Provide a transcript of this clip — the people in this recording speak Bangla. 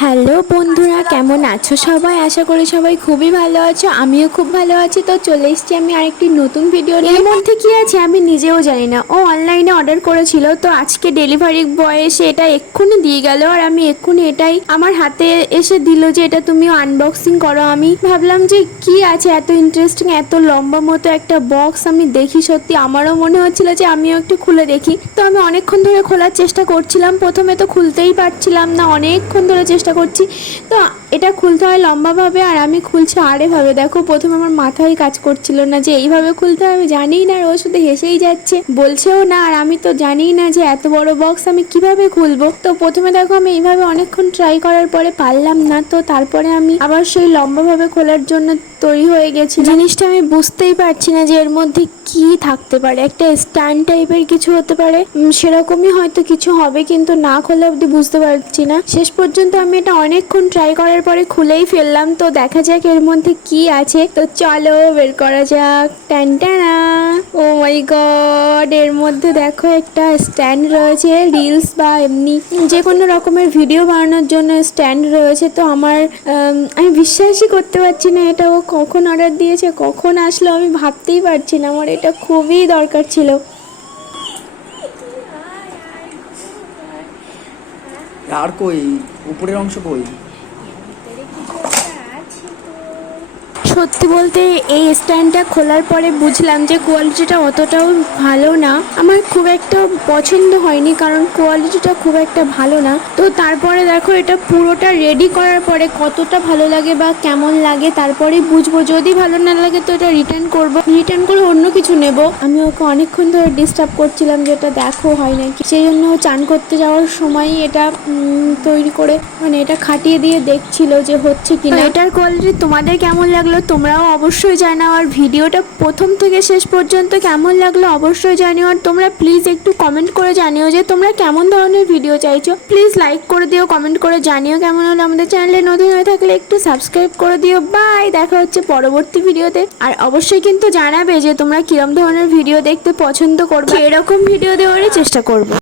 হ্যালো বন্ধুরা, কেমন আছো সবাই? আশা করি সবাই খুবই ভালো আছো। আমিও খুব ভালো আছি। তো চলে এসেছি আমি আরেকটি নতুন ভিডিও নিয়ে। এর মধ্যে কি আছে আমি নিজেও জানি না। ও অনলাইনে অর্ডার করেছিল, তো আজকে ডেলিভারি বয় এসে এটা এক্ষুনি দিয়ে গেল, আর আমি এক্ষুনি এটাই আমার হাতে এসে দিল যে এটা তুমি আনবক্সিং করো। আমি ভাবলাম যে কি আছে এত ইন্টারেস্টিং, এত লম্বা মতো একটা বক্স। আমি দেখি, সত্যি আমারও মনে হচ্ছিল যে আমিও একটু খুলে দেখি। তো আমি অনেকক্ষণ ধরে খোলার চেষ্টা করছিলাম, প্রথমে তো খুলতেই পারছিলাম না, অনেকক্ষণ ধরে চেষ্টা করছি। তো এটা খুলতে হয় লম্বাভাবে, আর আমি খুলছি আড়েভাবে। দেখো, প্রথমে আমার মাথায় কাজ করছিল না যে এইভাবে খুলতে হয়, আমি জানিই না। আর ও শুধু হেসেই যাচ্ছে, বলছেও না, আর আমি তো জানিই না যে এত বড় বক্স আমি কিভাবে খুলবো। তো প্রথমে দেখো আমি এইভাবে অনেকক্ষণ ট্রাই করার পরে পারলাম না, তো তারপরে আমি আবার সেই লম্বাভাবে খোলার জন্য তৈরি হয়ে গেছি। জিনিসটা আমি বুঝতেই পারছি না যে এর মধ্যে কি থাকতে পারে। একটা স্ট্যান্ড টাইপের কিছু হতে পারে, সেরকমই হয়তো কিছু হবে, কিন্তু না খোলা অবধি বুঝতে পারছি না। শেষ পর্যন্ত আমি এটা অনেকক্ষণ ট্রাই করার পরে খুলেই ফেললাম। তো দেখা যাক এর মধ্যে কি আছে। তো চলো বের করা যাক। টানটানা, ও মাই গড! এর মধ্যে দেখো একটা স্ট্যান্ড রয়েছে, রিলস বা এমনি যে কোনো রকমের ভিডিও বানানোর জন্য স্ট্যান্ড রয়েছে। তো আমার আমি বিশ্বাসই করতে পারছি না, এটা ও কখন অর্ডার দিয়েছে, কখন আসলো, আমি ভাবতেই পারছি না। আমার এটা খুবই দরকার ছিল। আর কই উপরের অংশ কই? সত্যি বলতে এই স্ট্যান্ডটা খোলার পরে বুঝলাম যে কোয়ালিটিটা অতটাও ভালো না। আমার খুব একটা পছন্দ হয়নি, কারণ কোয়ালিটিটা খুব একটা ভালো না। তো তারপরে দেখো এটা পুরোটা রেডি করার পরে কতটা ভালো লাগে বা কেমন লাগে তারপরেই বুঝবো। যদি ভালো না লাগে তো এটা রিটার্ন করবো, রিটার্ন করে অন্য কিছু নেব। আমি ওকে অনেকক্ষণ ধরে ডিস্টার্ব করছিলাম যে এটা দেখো হয় নাকি, সেই জন্য চান করতে যাওয়ার সময় এটা তৈরি করে, মানে এটা খাটিয়ে দিয়ে দেখছিল যে হচ্ছে কিনা। এটার কোয়ালিটি তোমাদের কেমন লাগলো তোমরাও অবশ্যই জানাও, আর ভিডিওটা প্রথম থেকে শেষ পর্যন্ত কেমন লাগলো অবশ্যই জানিও। আর তোমরা প্লিজ একটু কমেন্ট করে জানিও যে তোমরা কেমন ধরনের ভিডিও চাইছো। প্লিজ লাইক করে দিও, কমেন্ট করে জানিও কেমন হলো। আমাদের চ্যানেলে নতুন হয়ে থাকলে একটু সাবস্ক্রাইব করে দিও। বাই, দেখা হচ্ছে পরবর্তী ভিডিওতে। আর অবশ্যই কিন্তু জানাবে যে তোমরা কিরম ধরনের ভিডিও দেখতে পছন্দ করবে, এরকম ভিডিও দেওয়ারই চেষ্টা করবো।